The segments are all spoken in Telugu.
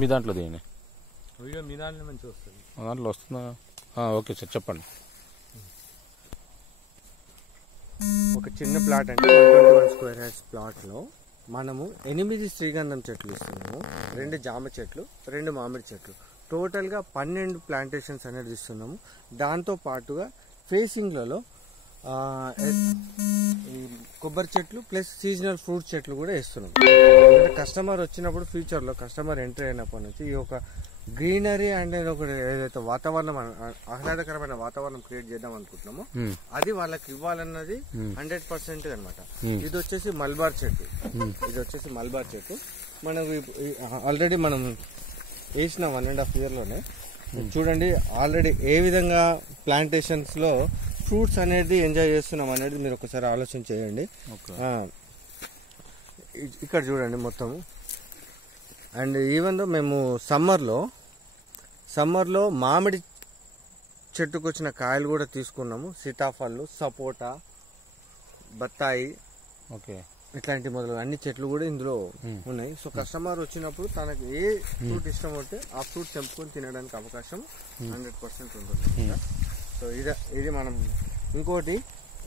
మీ దాంట్లో తీయండి. వీడియో మీ దాంట్లో మంచిగా వస్తుంది. దాంట్లో వస్తుందా? ఓకే సార్ చెప్పండి. ఒక చిన్న ప్లాట్ అంటే 121 స్క్వేర్ యార్డ్స్ ప్లాట్లో మనము 8 శ్రీగంధం చెట్లు ఇస్తున్నాము, 2 జామ చెట్లు, 2 మామిడి చెట్లు, టోటల్గా 12 ప్లాంటేషన్స్ అనేది ఇస్తున్నాము. దాంతో పాటుగా ఫేసింగ్లలో ఈ కొబ్బరి చెట్లు ప్లస్ సీజనల్ ఫ్రూట్ చెట్లు కూడా వేస్తున్నాం. అంటే కస్టమర్ వచ్చినప్పుడు ఫ్యూచర్లో కస్టమర్ ఎంటర్ అయినప్పటి నుంచి ఈ ఒక గ్రీనరీ అండ్ ఒక ఏదైతే వాతావరణం ఆహ్లాదకరమైన వాతావరణం క్రియేట్ చేద్దాం అనుకుంటున్నామో అది వాళ్ళకి ఇవ్వాలన్నది 100% అనమాట. ఇది వచ్చేసి మల్బార్ చెట్టు. మనకు ఆల్రెడీ మనం వేసిన 1.5 yearలోనే చూడండి ఆల్రెడీ ఏ విధంగా ప్లాంటేషన్స్ లో ఫ్రూట్స్ అనేది ఎంజాయ్ చేస్తున్నాం అనేది మీరు ఒకసారి ఆలోచన చేయండి. ఇక్కడ చూడండి మొత్తం. అండ్ ఈవెన్ దో మేము సమ్మర్లో మామిడి చెట్టుకు వచ్చిన కాయలు కూడా తీసుకున్నాము. సీతాఫళ్ళు, సపోటా, బత్తాయి, ఓకే, ఇట్లాంటి మొదలు అన్ని చెట్లు కూడా ఇందులో ఉన్నాయి. సో కస్టమర్ వచ్చినప్పుడు తనకు ఏ ఫ్రూట్ ఇష్టం ఉంటే ఆ ఫ్రూట్ తెంపుకొని తినడానికి అవకాశం 100% ఉంటుంది. సో ఇది మనం ఇంకోటి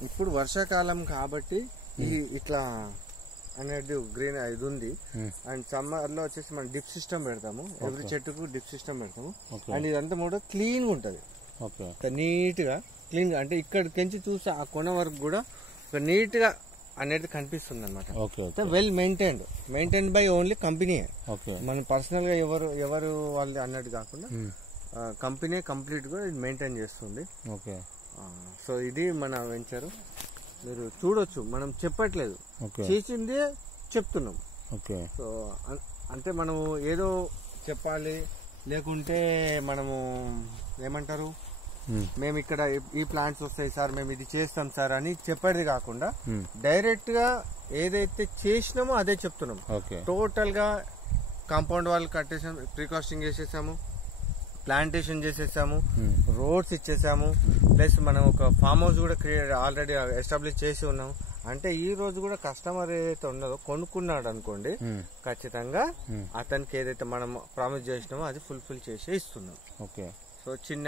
ఇప్పుడు వర్షాకాలం కాబట్టి ఇట్లా అనేది గ్రీన్ ఇది ఉంది. అండ్ సమ్మర్ లో వచ్చేసి మనం డిప్ సిస్టమ్ పెడతాము. ఎవ్రీ చెట్టుకు డిప్ సిస్టమ్ పెడతాము. అండ్ ఇదంతా కూడా క్లీన్ గా ఉంటది, నీట్ గా క్లీన్ గా. అంటే ఇక్కడికి చూస్తే ఆ కొన వరకు కూడా ఒక నీట్ గా అనేది కనిపిస్తుంది అనమాట. Well maintained by only company. మనం పర్సనల్ గా ఎవరు వాళ్ళు అన్నట్టు కాకుండా కంపెనీ కంప్లీట్ గా ఇది మెయింటైన్ చేస్తుంది. సో ఇది మన వెంచర్. మీరు చూడొచ్చు, మనం చెప్పట్లేదు, చేసిందే చెప్తున్నాం. సో అంటే మనము ఏదో చెప్పాలి లేకుంటే మనము ఏమంటారు మేము ఇక్కడ ఈ ప్లాంట్స్ వస్తాయి సార్, మేము ఇది చేస్తాం సార్ అని చెప్పేది కాకుండా డైరెక్ట్ గా ఏదైతే చేసినామో అదే చెప్తున్నాం. టోటల్ గా కాంపౌండ్ వాల్ కట్టేసాము, ప్రికాస్టింగ్ చేసేసాము, ప్లాంటేషన్ చేసేసాము, రోడ్స్ ఇచ్చేసాము, ప్లస్ మనం ఒక ఫామ్ హౌస్ కూడా ఆల్రెడీ ఎస్టాబ్లిష్ చేసి ఉన్నాము. అంటే ఈ రోజు కూడా కస్టమర్ ఏదైతే ఉన్నదో కొనుక్కున్నాడు అనుకోండి, ఖచ్చితంగా అతనికి ఏదైతే మనం ప్రామిస్ చేసినామో అది ఫుల్ఫిల్ చేసి ఇస్తున్నాం. సో చిన్న